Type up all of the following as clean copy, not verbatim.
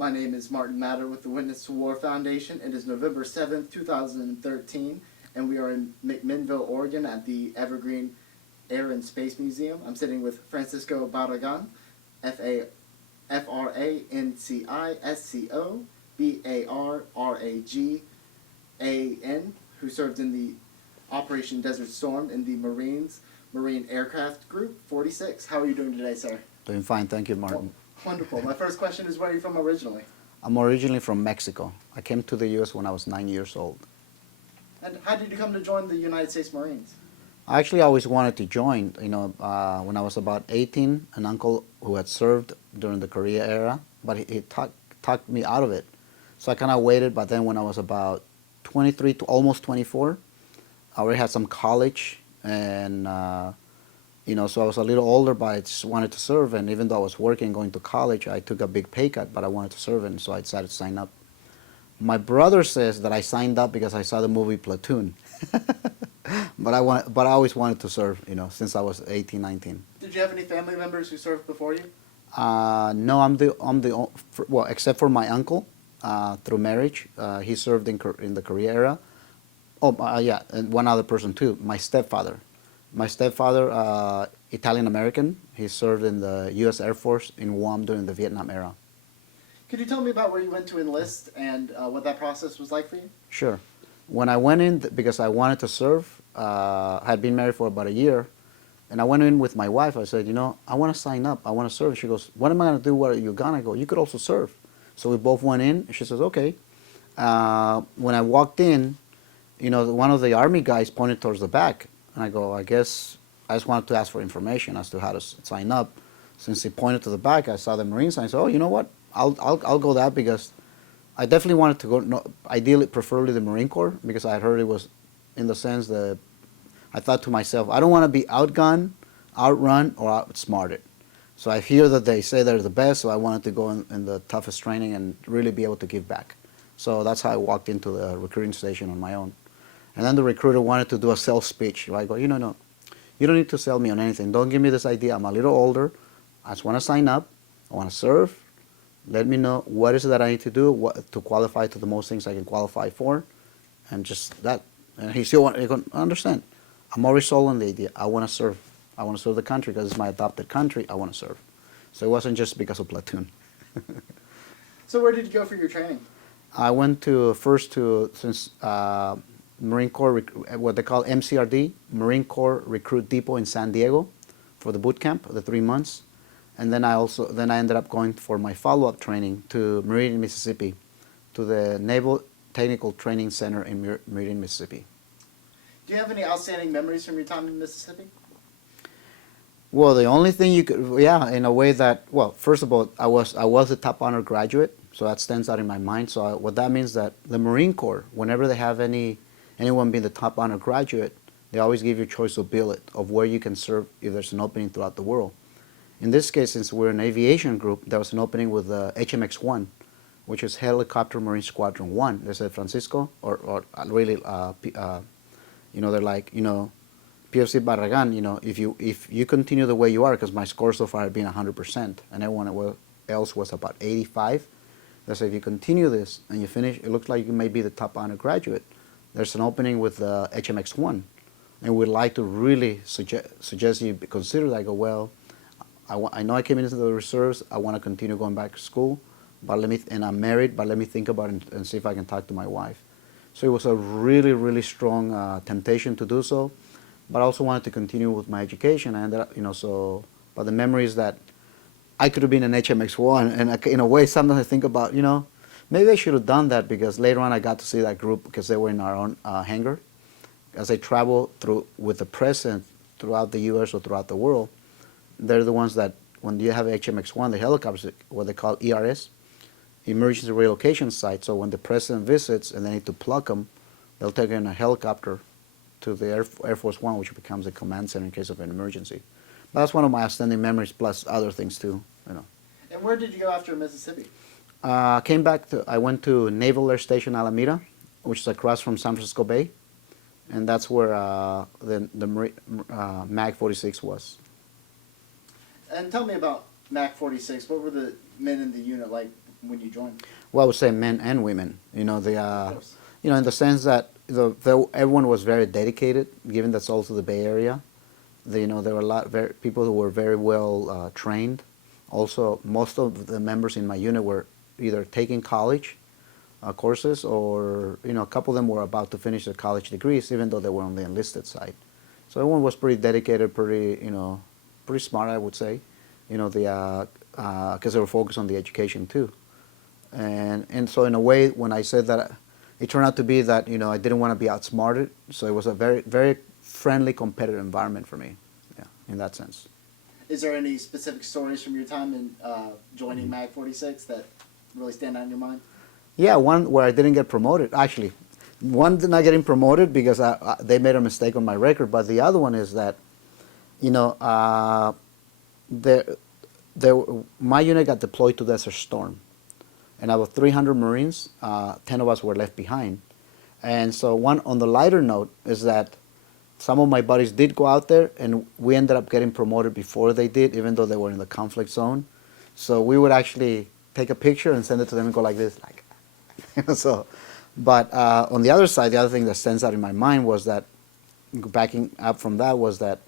My name is Martin Madert with the Witness to War Foundation. It is November 7th, 2013, and we are in McMinnville, Oregon at the Evergreen Aviation Space Museum. I'm sitting with Francisco Barragan, F-A-F-R-A-N-C-I-S-C-O-B-A-R-R-A-G-A-N, who served in the Operation Desert Storm in the Marine Aircraft Group 46. How are you doing today, sir? Doing fine, thank you, Martin. Wonderful. My first question is, where are you from originally? I'm originally from Mexico. I came to the U.S. when I was 9 years old. And how did you come to join the United States Marines? I actually always wanted to join. When I was about 18, an uncle who had served during the Korea era, but he talked me out of it. So I kind of waited, but then when I was about 23 to almost 24, I already had some college, and so I was a little older, but I just wanted to serve. And even though I was working, going to college, I took a big pay cut, but I wanted to serve, and so I decided to sign up. My brother says that I signed up because I saw the movie Platoon. But I always wanted to serve, since I was 18, 19. Did you have any family members who served before you? No, well, except for my uncle, through marriage. He served in the Korea era. Oh, yeah, and one other person too, my stepfather. My stepfather, Italian-American, he served in the U.S. Air Force in Guam during the Vietnam era. Could you tell me about where you went to enlist and what that process was like for you? Sure. When I went in, because I wanted to serve, I had been married for about a year, and I went in with my wife. I said, I want to sign up. I want to serve. She goes, what am I going to do? Where are you going? I go, you could also serve. So we both went in, and she says, okay. When I walked in, one of the Army guys pointed towards the back. And I go, I guess I just wanted to ask for information as to how to sign up. Since he pointed to the back, I saw the Marine sign. I said, oh, you know what? I'll go that, because I definitely wanted to go, ideally, preferably the Marine Corps, because I had heard it was, in the sense that I thought to myself, I don't want to be outgunned, outrun, or outsmarted. So I hear that they say they're the best, so I wanted to go in the toughest training and really be able to give back. So that's how I walked into the recruiting station on my own. And then the recruiter wanted to do a sales speech. I go, no, you don't need to sell me on anything. Don't give me this idea. I'm a little older. I just want to sign up. I want to serve. Let me know what is it that I need to do to qualify to the most things I can qualify for. And just that. And he still I understand. I'm already sold on the idea. I want to serve. I want to serve the country because it's my adopted country. I want to serve. So it wasn't just because of platoon. So where did you go for your training? I went since Marine Corps, what they call MCRD, Marine Corps Recruit Depot in San Diego for the boot camp, the 3 months. And then I ended up going for my follow-up training to Meridian, Mississippi, to the Naval Technical Training Center in Meridian, Mississippi. Do you have any outstanding memories from your time in Mississippi? Well, the only thing in a way that, well, first of all, I was a top honor graduate, so that stands out in my mind. So what that means that the Marine Corps, whenever they have anyone being the top honor graduate, they always give you a choice of billet of where you can serve if there's an opening throughout the world. In this case, since we're an aviation group, there was an opening with HMX-1, which is Helicopter Marine Squadron 1. They said, Francisco, or really, they're like, PFC Barragan, if you continue the way you are, because my score so far had been 100%, and everyone else was about 85. They said, if you continue this and you finish, it looks like you may be the top honor graduate. There's an opening with HMX-1, and we'd like to really suggest you consider that. I go, well, I know I came into the reserves. I want to continue going back to school, and I'm married, but let me think about it and see if I can talk to my wife. So it was a really, really strong temptation to do so, but I also wanted to continue with my education. I ended up, but the memory is that I could have been an HMX-1, and in a way, sometimes I think about, maybe I should have done that, because later on I got to see that group because they were in our own hangar. As I travel with the president throughout the U.S. or throughout the world, they're the ones that, when you have HMX-1, the helicopters, what they call ERS, Emergency Relocation Site. So when the president visits and they need to pluck them, they'll take in a helicopter to the Air Force One, which becomes a command center in case of an emergency. But that's one of my outstanding memories, plus other things too. And where did you go after Mississippi? I went to Naval Air Station Alameda, which is across from San Francisco Bay, and that's where the MAG 46 was. And tell me about MAG 46. What were the men in the unit like? when you joined? Well, I would say men and women. You know, Of course. you know, in the sense that everyone was very dedicated, given that's also the Bay Area. You know, there were a lot of people who were very well trained. Also, most of the members in my unit were either taking college courses, or you know, a couple of them were about to finish their college degrees, even though they were on the enlisted side. So everyone was pretty dedicated, pretty, you know, pretty smart, I would say. You know, because they were focused on the education too. And so in a way, when I said that, it turned out to be that, you know, I didn't want to be outsmarted. So it was a very, very friendly, competitive environment for me. Yeah, in that sense. Is there any specific stories from your time in joining MAG 46 that really stand out in your mind? Yeah, one where I didn't get promoted. Actually, one did not getting promoted because they made a mistake on my record. But the other one is that, you know, my unit got deployed to Desert Storm, and out of 300 Marines, 10 of us were left behind. And so one on the lighter note is that some of my buddies did go out there, and we ended up getting promoted before they did, even though they were in the conflict zone. So we would actually take a picture and send it to them and go like this, like, you know, so. But on the other side, the other thing that stands out in my mind was that, backing up from that, was that,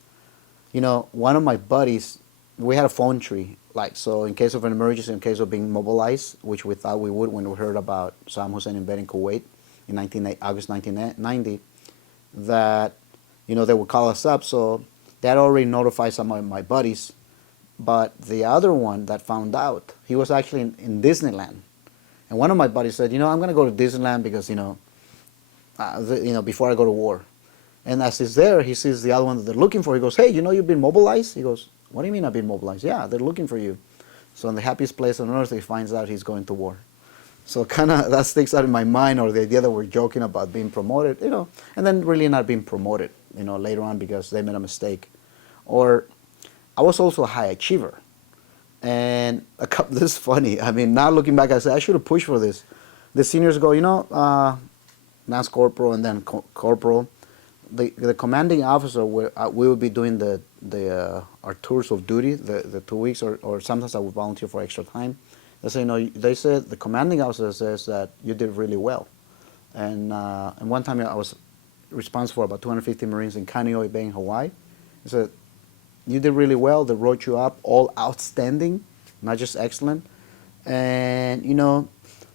you know, one of my buddies, we had a phone tree, like, so in case of an emergency, in case of being mobilized, which we thought we would when we heard about Saddam Hussein invading Kuwait in August 1990, that, you know, they would call us up. So they had already notified some of my buddies. But the other one that found out, he was actually in Disneyland. And one of my buddies said, you know, I'm going to go to Disneyland because, you know, before I go to war. And as he's there, he sees the other one that they're looking for. He goes, hey, you know, you've been mobilized? He goes, what do you mean I've been mobilized? Yeah, they're looking for you. So in the happiest place on earth, he finds out he's going to war. So kind of that sticks out in my mind, or the idea that we're joking about being promoted, you know, and then really not being promoted, you know, later on because they made a mistake. Or I was also a high achiever. And this is funny. I mean, now looking back, I said, I should have pushed for this. The seniors go, you know, Lance Corporal and then Corporal. The commanding officer, we will be doing our tours of duty, the 2 weeks, or sometimes I would volunteer for extra time. They say, no, they said, the commanding officer says that you did really well. And one time I was responsible for about 250 Marines in Kaneohe Bay in Hawaii. He said, you did really well. They wrote you up all outstanding, not just excellent. And, you know,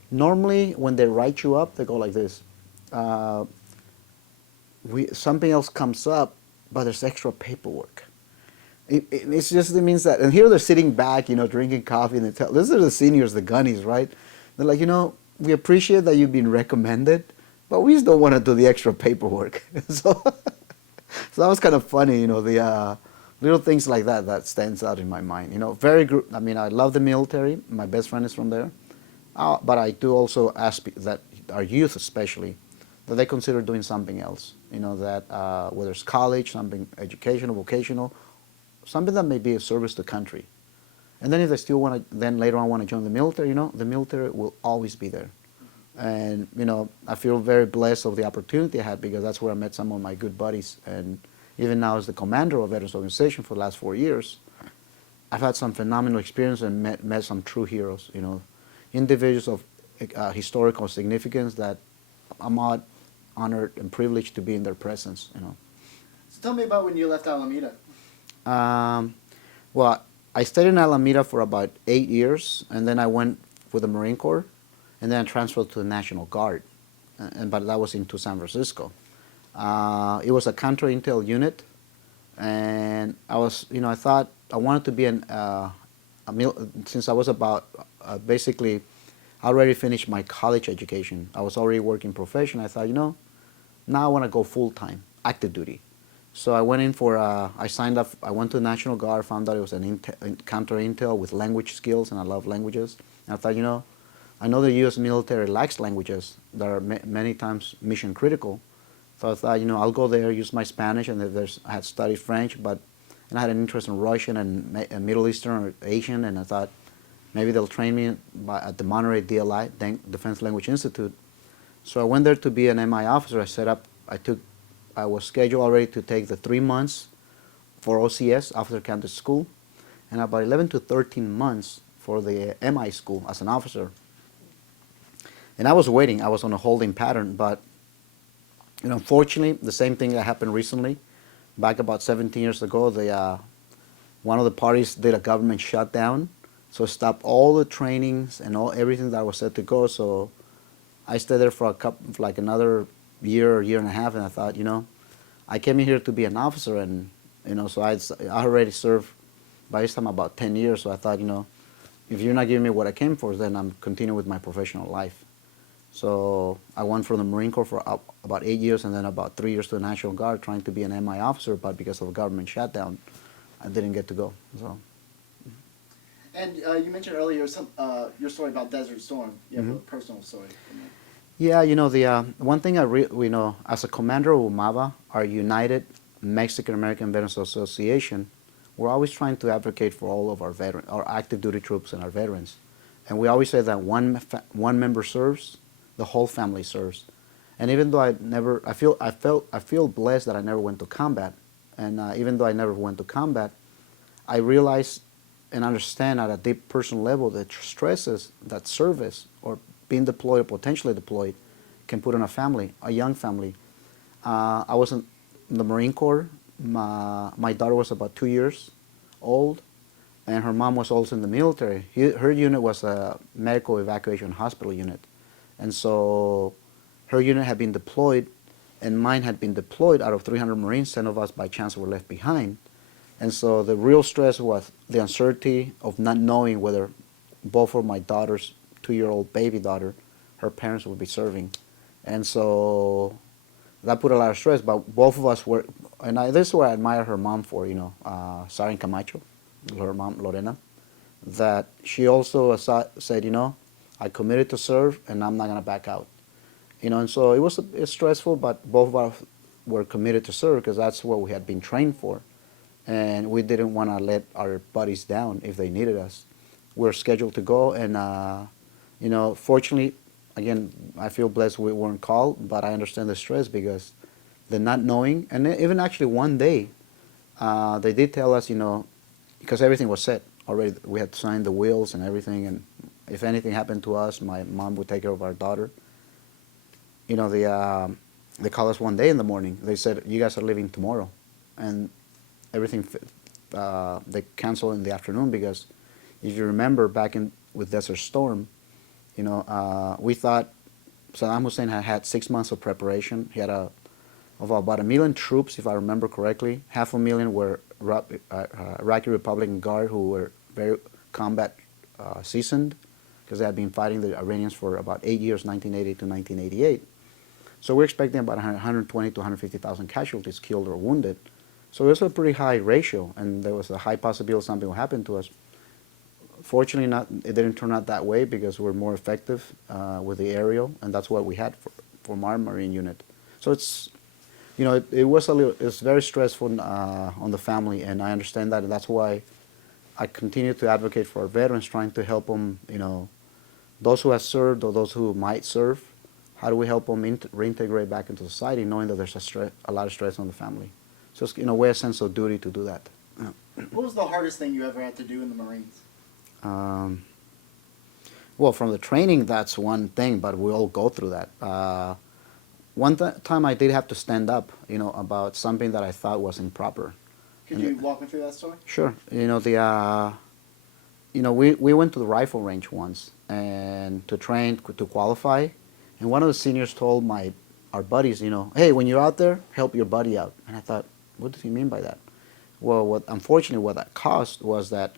normally when they write you up, they go like this. Something else comes up, but there's extra paperwork. It means that, and here they're sitting back, you know, drinking coffee, and these are the seniors, the gunnies, right? They're like, you know, we appreciate that you've been recommended, but we just don't want to do the extra paperwork. So that was kind of funny, you know, the little things like that stands out in my mind. You know, I mean, I love the military. My best friend is from there. But I do also ask that our youth especially, that they consider doing something else. You know, that whether it's college, something educational, vocational, something that may be a service to country. And then if they still want to, then later on want to join the military, you know, the military will always be there. And, you know, I feel very blessed of the opportunity I had because that's where I met some of my good buddies. And even now as the commander of Veterans Organization for the last 4 years, I've had some phenomenal experience and met some true heroes, you know, individuals of historical significance that I'm honored and privileged to be in their presence, you know. So tell me about when you left Alameda. Well, I stayed in Alameda for about 8 years, and then I went with the Marine Corps, and then I transferred to the National Guard, but that was into San Francisco. It was a counter-intel unit, and I thought I wanted to be since I was basically already finished my college education. I was already working profession. I thought, you know, now I want to go full-time, active duty. So I went in I signed up, I went to the National Guard, found out it was an counter-intel with language skills, and I love languages. And I thought, you know, I know the U.S. military lacks languages that are many times mission critical. So I thought, you know, I'll go there, use my Spanish, and I had studied French, and I had an interest in Russian and Middle Eastern or Asian, and I thought maybe they'll train me at the Monterey DLI, Defense Language Institute. So I went there to be an MI officer. I was scheduled already to take the 3 months for OCS, Officer Candidate School, and about 11 to 13 months for the MI school as an officer. And I was waiting. I was on a holding pattern, but unfortunately, the same thing that happened recently, back about 17 years ago, one of the parties did a government shutdown, so it stopped all the trainings and everything that was set to go. So I stayed there for like another year or year and a half, and I thought, I came in here to be an officer, and so I already served by this time about 10 years. So I thought, if you're not giving me what I came for, then I'm continuing with my professional life. So I went from the Marine Corps for about 8 years, and then about 3 years to the National Guard, trying to be an MI officer, but because of a government shutdown, I didn't get to go. So. And you mentioned earlier your story about Desert Storm. You have a personal story. Yeah, the one thing we know as a commander of UMAVA, our United Mexican American Veterans Association, we're always trying to advocate for all of our veterans, our active duty troops and our veterans. And we always say that one member serves, the whole family serves. And even though I feel blessed that I never went to combat. And even though I never went to combat, I realize and understand at a deep personal level the stresses that service or being deployed or potentially deployed can put on a family, a young family. I was in the Marine Corps. My daughter was about 2 years old, and her mom was also in the military. Her unit was a medical evacuation hospital unit. And so her unit had been deployed, and mine had been deployed. Out of 300 Marines, 10 of us by chance were left behind. And so the real stress was the uncertainty of not knowing whether both of my daughter's 2-year-old baby daughter, her parents would be serving. And so that put a lot of stress, but both of us were, and this is what I admire her mom for, Sharon Camacho, her mom, Lorena, that she also said, I committed to serve and I'm not going to back out. And so it's stressful, but both of us were committed to serve because that's what we had been trained for. And we didn't want to let our buddies down if they needed us. We're scheduled to go, and fortunately, again, I feel blessed we weren't called, but I understand the stress because the not knowing, and even actually one day, they did tell us, because everything was set already. We had signed the wills and everything, and if anything happened to us, my mom would take care of our daughter. They called us one day in the morning. They said, you guys are leaving tomorrow. And everything, they canceled in the afternoon because if you remember back with Desert Storm, we thought Saddam Hussein had 6 months of preparation. He had of about 1 million troops, if I remember correctly. 500,000 were Iraqi Republican Guard who were very combat seasoned because they had been fighting the Iranians for about 8 years, 1980 to 1988. So we're expecting about 120 to 150,000 casualties killed or wounded. So it was a pretty high ratio, and there was a high possibility something will happen to us. Fortunately, it didn't turn out that way because we're more effective with the aerial, and that's what we had from our Marine unit. So it's, it's very stressful on the family, and I understand that, and that's why I continue to advocate for our veterans, trying to help them, those who have served or those who might serve. How do we help them reintegrate back into society, knowing that there's a lot of stress on the family? So it's, in a way, a sense of duty to do that. What was the hardest thing you ever had to do in the Marines? Well, from the training, that's one thing, but we all go through that. One time I did have to stand up, about something that I thought was improper. Could you walk me through that story? Sure. We went to the rifle range once and to train to qualify, and one of the seniors told our buddies, hey, when you're out there, help your buddy out. And I thought, what does he mean by that? Well, unfortunately, what that caused was that,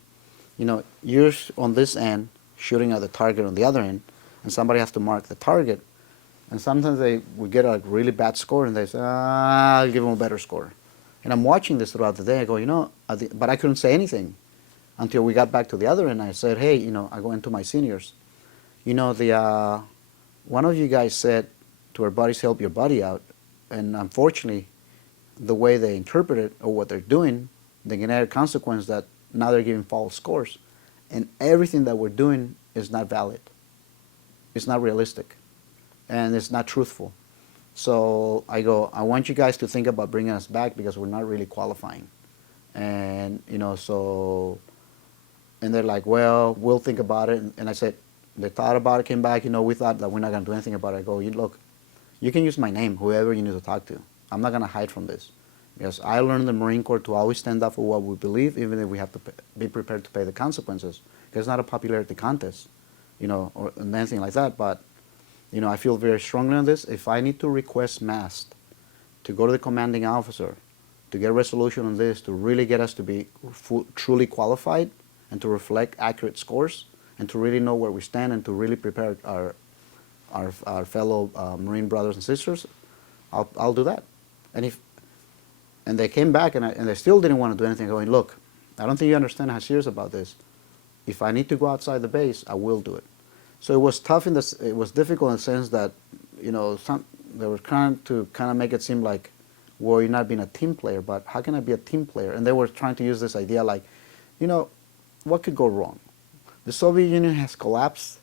you're on this end shooting at the target on the other end, and somebody has to mark the target. And sometimes they would get a really bad score, and they say, I'll give them a better score. And I'm watching this throughout the day. I go, but I couldn't say anything until we got back to the other end. I said, hey, I go into my seniors. One of you guys said to our buddies, help your buddy out. And unfortunately, the way they interpret it or what they're doing, the genetic consequence that now they're giving false scores. And everything that we're doing is not valid. It's not realistic. And it's not truthful. So I go, I want you guys to think about bringing us back because we're not really qualifying. And, and they're like, well, we'll think about it. And I said, They thought about it, came back, we thought that we're not going to do anything about it. I go, look, you can use my name, whoever you need to talk to. I'm not going to hide from this. Because I learned in the Marine Corps to always stand up for what we believe, even if we have to be prepared to pay the consequences. Because it's not a popularity contest, or anything like that. But, I feel very strongly on this. If I need to request MAST to go to the commanding officer, to get a resolution on this, to really get us to be truly qualified and to reflect accurate scores and to really know where we stand and to really prepare our fellow Marine brothers and sisters, I'll do that. And they came back and they still didn't want to do anything, going, look, I don't think you understand how serious about this. If I need to go outside the base, I will do it. So it was tough it was difficult in the sense that, they were trying to make it seem like, well, you're not being a team player, but how can I be a team player? And they were trying to use this idea like, what could go wrong? The Soviet Union has collapsed.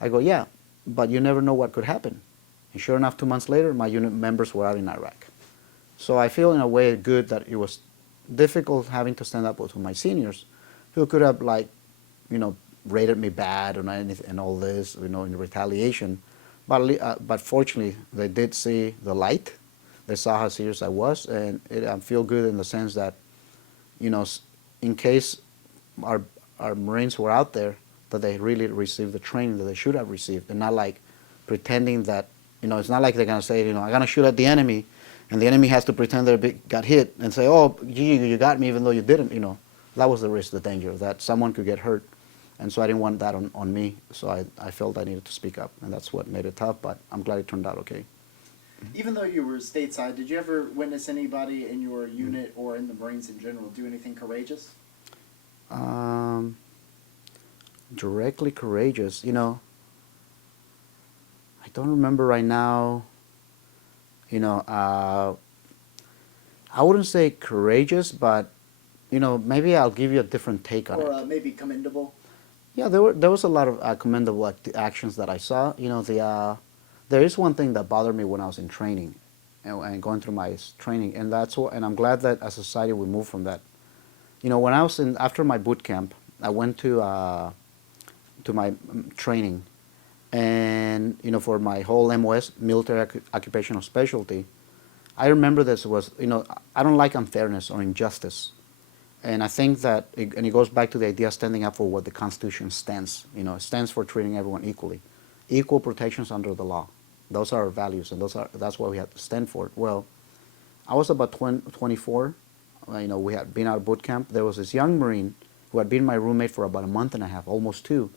I go, yeah, but you never know what could happen. And sure enough, 2 months later, my unit members were out in Iraq. So I feel in a way good that it was difficult having to stand up with my seniors who could have rated me bad or anything and all this, in retaliation. But fortunately, they did see the light. They saw how serious I was, and I feel good in the sense that, in case our Marines were out there, that they really received the training that they should have received, and not like pretending that, it's not like they're going to say, I'm going to shoot at the enemy, and the enemy has to pretend they got hit and say, oh, you got me even though you didn't, That was the risk, the danger, that someone could get hurt. And so I didn't want that on me, so I felt I needed to speak up, and that's what made it tough, but I'm glad it turned out okay. Even though you were stateside, did you ever witness anybody in your unit or in the Marines in general do anything courageous? Directly courageous, I don't remember right now, I wouldn't say courageous, but, maybe I'll give you a different take on it. Or maybe commendable? Yeah, there was a lot of commendable actions that I saw. There is one thing that bothered me when I was in training and going through my training, and and I'm glad that as a society we moved from that. When I was after my boot camp, I went to my training, and for my whole MOS, military occupational specialty, I remember this was I don't like unfairness or injustice. And I think that, and it goes back to the idea of standing up for what the Constitution stands. It stands for treating everyone equally. Equal protections under the law. Those are our values, and that's what we have to stand for. Well, I was about 24. We had been out of boot camp. There was this young Marine who had been my roommate for about a month and a half, almost two.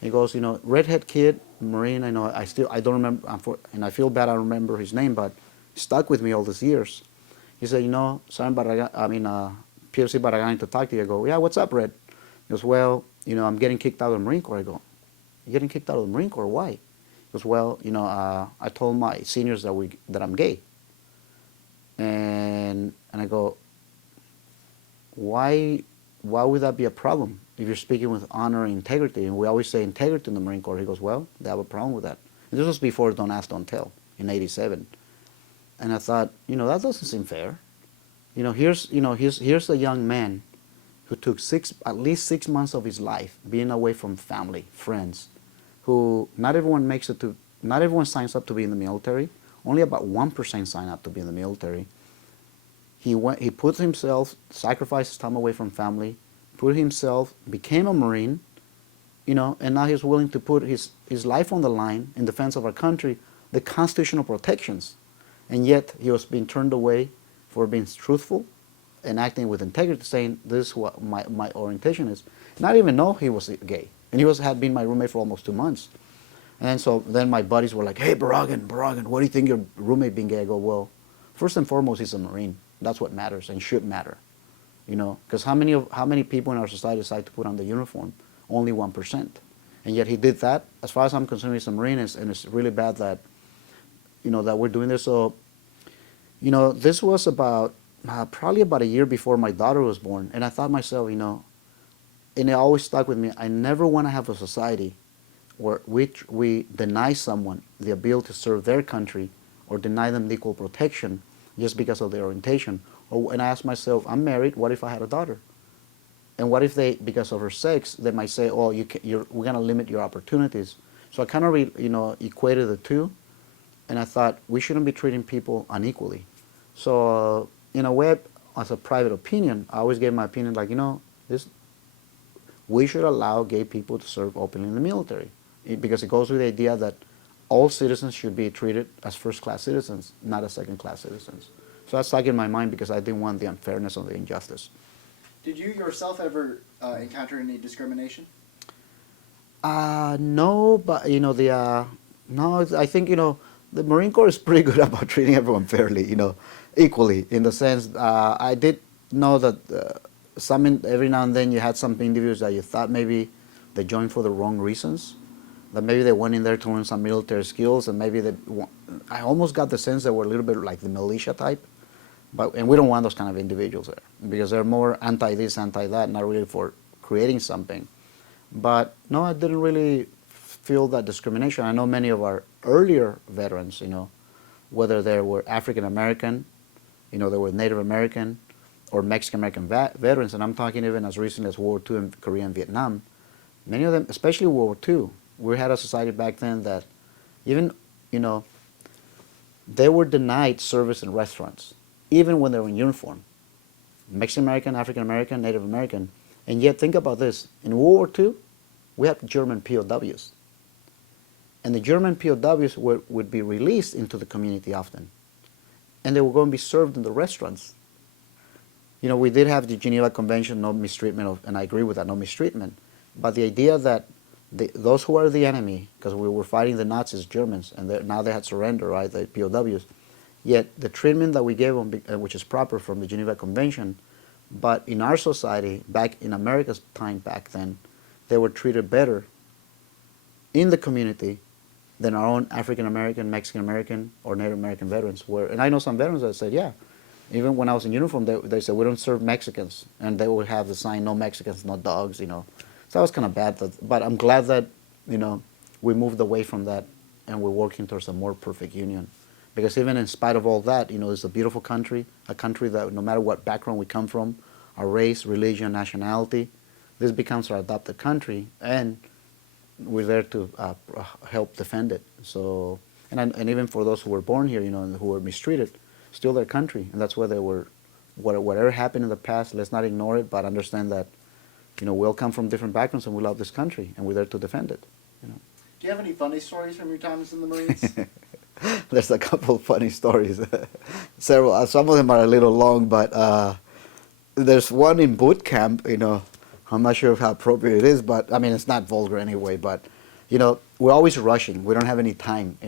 He goes, redhead kid, Marine, I don't remember, and I feel bad I don't remember his name, but he stuck with me all these years. He said, Sergeant Barragan, PFC Barragan to talk to you. I go, yeah, what's up, Red? He goes, well, I'm getting kicked out of the Marine Corps. I go, you're getting kicked out of the Marine Corps? Why? He goes, well, I told my seniors that I'm gay. And I go, why would that be a problem if you're speaking with honor and integrity? And we always say integrity in the Marine Corps. He goes, well, they have a problem with that. And this was before Don't Ask, Don't Tell in '87. And I thought, that doesn't seem fair. Here's a young man who took at least 6 months of his life being away from family, friends, who not everyone signs up to be in the military. Only about 1% sign up to be in the military. He put himself, sacrificed his time away from family, became a Marine, and now he's willing to put his life on the line in defense of our country, the constitutional protections. And yet he was being turned away for being truthful and acting with integrity, saying this is what my orientation is. Not even know he was gay. And had been my roommate for almost 2 months. And so then my buddies were like, hey, Barragan, what do you think your roommate being gay? I go, well, first and foremost, he's a Marine. That's what matters and should matter. Because how many people in our society decide to put on the uniform? Only 1%. And yet he did that. As far as I'm concerned, he's a Marine, and it's really bad that, that we're doing this. So, this was about probably about a year before my daughter was born, and I thought myself, and it always stuck with me. I never want to have a society where we deny someone the ability to serve their country or deny them equal protection just because of their orientation. And I asked myself, I'm married. What if I had a daughter? And what if they, because of her sex, they might say, "Oh, we're going to limit your opportunities." So I kind of, equated the two, and I thought we shouldn't be treating people unequally. So, in a way, as a private opinion, I always gave my opinion like, we should allow gay people to serve openly in the military, because it goes with the idea that all citizens should be treated as first-class citizens, not as second-class citizens. So that's stuck in my mind because I didn't want the unfairness or the injustice. Did you yourself ever encounter any discrimination? No, but no, I think the Marine Corps is pretty good about treating everyone fairly, equally. In the sense, I did know that every now and then you had some individuals that you thought maybe they joined for the wrong reasons. That maybe they went in there to learn some military skills, and maybe I almost got the sense they were a little bit like the militia type. And we don't want those kind of individuals there, because they're more anti-this, anti-that, not really for creating something. But no, I didn't really feel that discrimination. I know many of our earlier veterans, whether they were African American, they were Native American, or Mexican American veterans, and I'm talking even as recently as World War II in Korea and Vietnam. Many of them, especially World War II, we had a society back then that even, they were denied service in restaurants, even when they were in uniform. Mexican American, African American, Native American. And yet, think about this. In World War II, we had German POWs. And the German POWs would be released into the community often. And they were going to be served in the restaurants. We did have the Geneva Convention, no mistreatment, and I agree with that, no mistreatment. But the idea that those who are the enemy, because we were fighting the Nazis, Germans, and now they had surrendered, right, the POWs, yet the treatment that we gave them, which is proper from the Geneva Convention, but in our society, back in America's time back then, they were treated better in the community than our own African American, Mexican American, or Native American veterans were. And I know some veterans that said, yeah, even when I was in uniform, they said, we don't serve Mexicans. And they would have the sign, no Mexicans, no dogs, So that was kind of bad. But I'm glad that, we moved away from that and we're working towards a more perfect union. Because even in spite of all that, it's a beautiful country, a country that no matter what background we come from, our race, religion, nationality, this becomes our adopted country, and we're there to help defend it. So, and even for those who were born here, and who were mistreated, still their country, and that's where they were. Whatever happened in the past, let's not ignore it, but understand that, we all come from different backgrounds, and we love this country, and we're there to defend it. Do you have any funny stories from your times in the Marines? There's a couple of funny stories. Several. Some of them are a little long, but there's one in boot camp. I'm not sure how appropriate it is, but I mean it's not vulgar anyway. But we're always rushing. We don't have any time,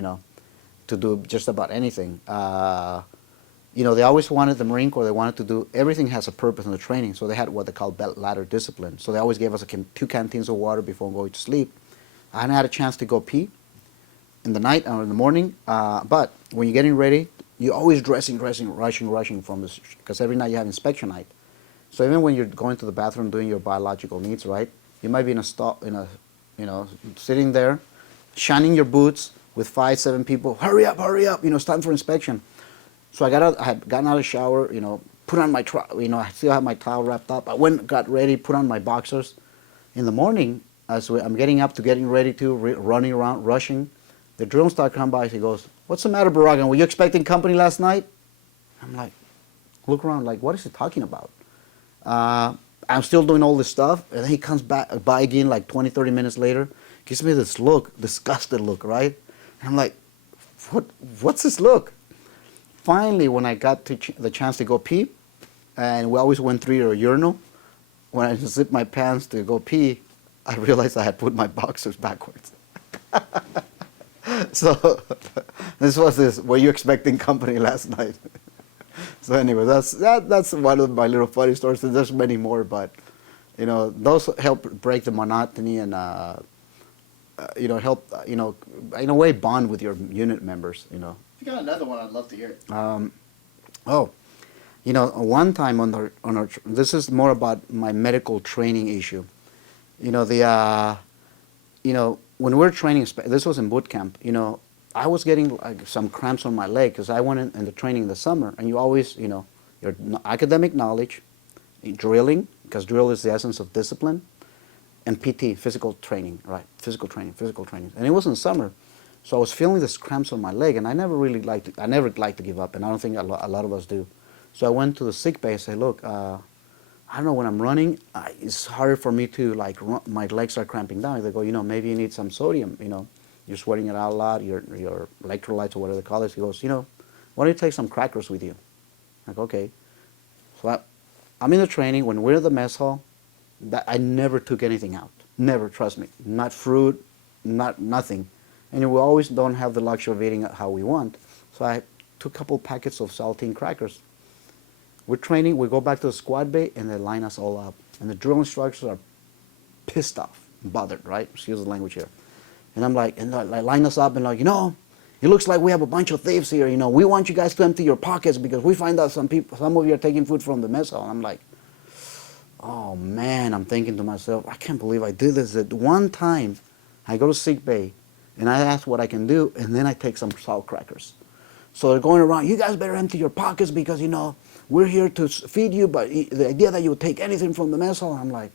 to do just about anything. They always wanted the Marine Corps. They wanted to do everything has a purpose in the training. So they had what they call belt ladder discipline. So they always gave us 2 canteens of water before going to sleep. I hadn't had a chance to go pee in the night or in the morning, but when you're getting ready, you're always rushing from this, because every night you have inspection night. So even when you're going to the bathroom doing your biological needs, right, you might be sitting there, shining your boots with 5, 7 people. Hurry up! It's time for inspection. So I had gotten out of the shower, put on my I still have my towel wrapped up. I went, got ready, put on my boxers. In the morning, as I'm getting ready to running around, rushing. The drill instructor comes by. He goes, "What's the matter, Barragan? Were you expecting company last night?" I'm like, look around, like, what is he talking about? I'm still doing all this stuff, and then he comes by again, like 20, 30 minutes later, gives me this look, disgusted look, right? And I'm like, what's this look? Finally, when I got the chance to go pee, and we always went through a urinal, when I zipped my pants to go pee, I realized I had put my boxers backwards. So were you expecting company last night? So anyway, that's one of my little funny stories. There's many more, but those help break the monotony and help in a way bond with your unit members. If you got another one, I'd love to hear it. One time on our this is more about my medical training issue. When we were training, this was in boot camp, I was getting like some cramps on my leg because I went in the training in the summer, and you always, your academic knowledge, drilling, because drill is the essence of discipline, and PT, physical training, right? Physical training. And it was in summer. So I was feeling these cramps on my leg, and I never liked to give up, and I don't think a lot of us do. So I went to the sick bay and said, look, I don't know, when I'm running, it's harder for me to, like, my legs are cramping down. They go, maybe you need some sodium, you're sweating it out a lot, your electrolytes or whatever they call it. He goes, why don't you take some crackers with you? Like, okay. So I'm in the training. When we're in the mess hall, I never took anything out. Never, trust me. Not fruit, nothing. And we always don't have the luxury of eating how we want. So I took a couple packets of saltine crackers. We're training, we go back to the squad bay, and they line us all up. And the drill instructors are pissed off, bothered, right? Excuse the language here. And I'm like, and they line us up and like, it looks like we have a bunch of thieves here. We want you guys to empty your pockets because we find out some of you are taking food from the mess hall. And I'm like, oh man, I'm thinking to myself, I can't believe I did this. At one time, I go to sick bay, and I ask what I can do, and then I take some salt crackers. So they're going around, you guys better empty your pockets because, we're here to feed you, but the idea that you would take anything from the mess hall, I'm like,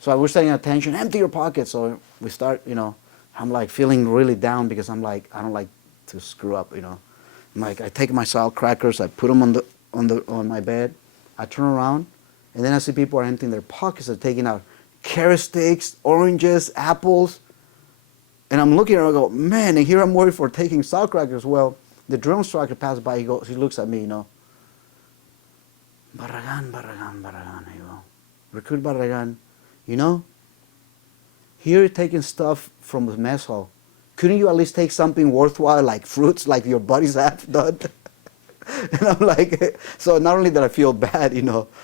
so we're saying attention, empty your pockets. So we start, I'm like feeling really down because I'm like, I don't like to screw up, I'm like, I take my salt crackers, I put them on my bed, I turn around, and then I see people are emptying their pockets, they're taking out carrot sticks, oranges, apples, and I'm looking and I go, man, and here I'm worried for taking salt crackers. Well, the drill instructor passed by, he looks at me, Barragan, he go, Recruit Barragan, here you're taking stuff from the mess hall. Couldn't you at least take something worthwhile like fruits like your buddies have done? And I'm like, so not only did I feel bad,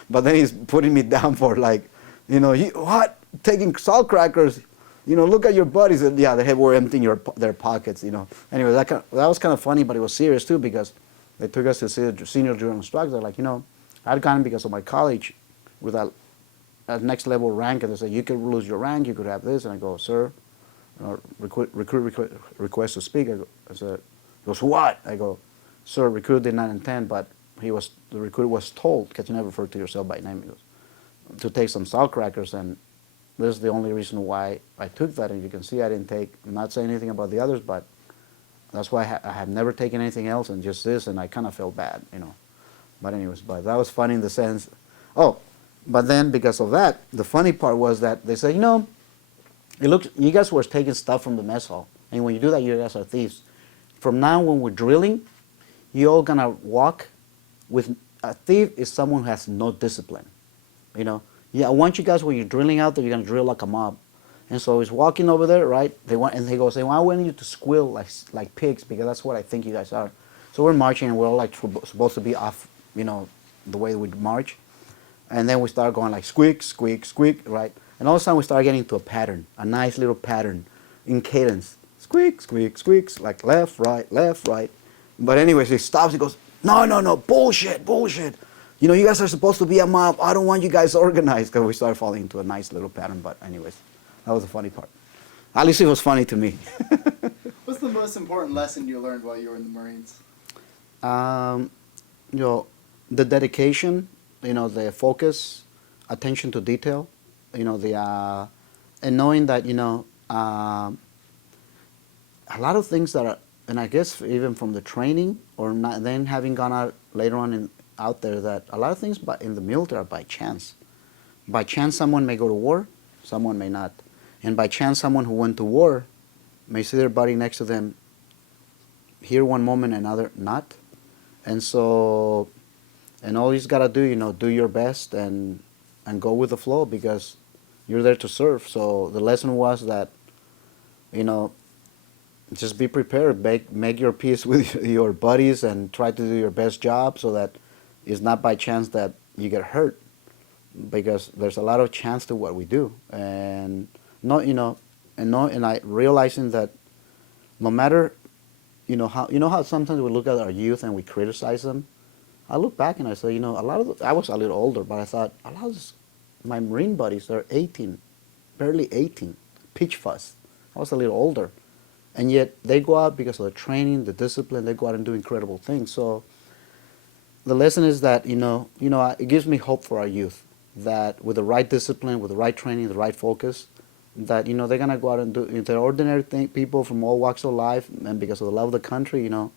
but then he's putting me down for like, what? Taking salt crackers? Look at your buddies. And yeah, they were emptying their pockets, Anyway, that was kind of funny, but it was serious too because they took us to see the senior drill instructor. Like, I'd gotten because of my college with a next level rank, and they said, you could lose your rank, you could have this. And I go, sir, recruit request to speak. I said, he goes, what? I go, sir, recruit did not intend, but the recruiter was told, because you never refer to yourself by name, he goes, to take some salt crackers, and this is the only reason why I took that. And you can see I didn't take, I'm not saying anything about the others, but that's why I have never taken anything else and just this, and I kind of felt bad, But anyways, but that was funny in the sense, but then because of that, the funny part was that they said, you guys were taking stuff from the mess hall, and when you do that, you guys are thieves. From now, when we're drilling, you're all gonna walk with, a thief is someone who has no discipline, Yeah, I want you guys, when you're drilling out there, you're gonna drill like a mob. And so he's walking over there, right? And he goes, I want you to squeal like pigs because that's what I think you guys are. So we're marching, and we're all like supposed to be off, the way we march. And then we start going like squeak, squeak, squeak, right? And all of a sudden we start getting into a pattern, a nice little pattern in cadence. Squeak, squeak, squeaks, like left, right, left, right. But anyways, he stops, he goes, no, bullshit. You guys are supposed to be a mob. I don't want you guys organized. Because we started falling into a nice little pattern. But anyways, that was the funny part. At least it was funny to me. What's the most important lesson you learned while you were in the Marines? The dedication, the focus, attention to detail, and knowing that, a lot of things that are, and I guess even from the training or not, then having gone out later on out there, that a lot of things in the military are by chance. By chance, someone may go to war, someone may not. And by chance, someone who went to war may see their buddy next to them here one moment, another not. And so, and all you just gotta do, do your best and go with the flow because you're there to serve. So the lesson was that, just be prepared, make your peace with your buddies and try to do your best job so that it's not by chance that you get hurt, because there's a lot of chance to what we do. And I realizing that no matter, how sometimes we look at our youth and we criticize them. I look back and I say, I was a little older, but I thought, a lot of my Marine buddies, they're 18, barely 18, pitch fuzz. I was a little older. And yet they go out because of the training, the discipline, they go out and do incredible things. So the lesson is that, it gives me hope for our youth. that with the right discipline, with the right training, the right focus, that, you know, they're going to go out and do, if they're ordinary people from all walks of life, and because of the love of the country, you know,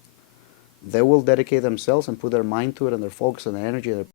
they will dedicate themselves and put their mind to it and their focus and their energy and their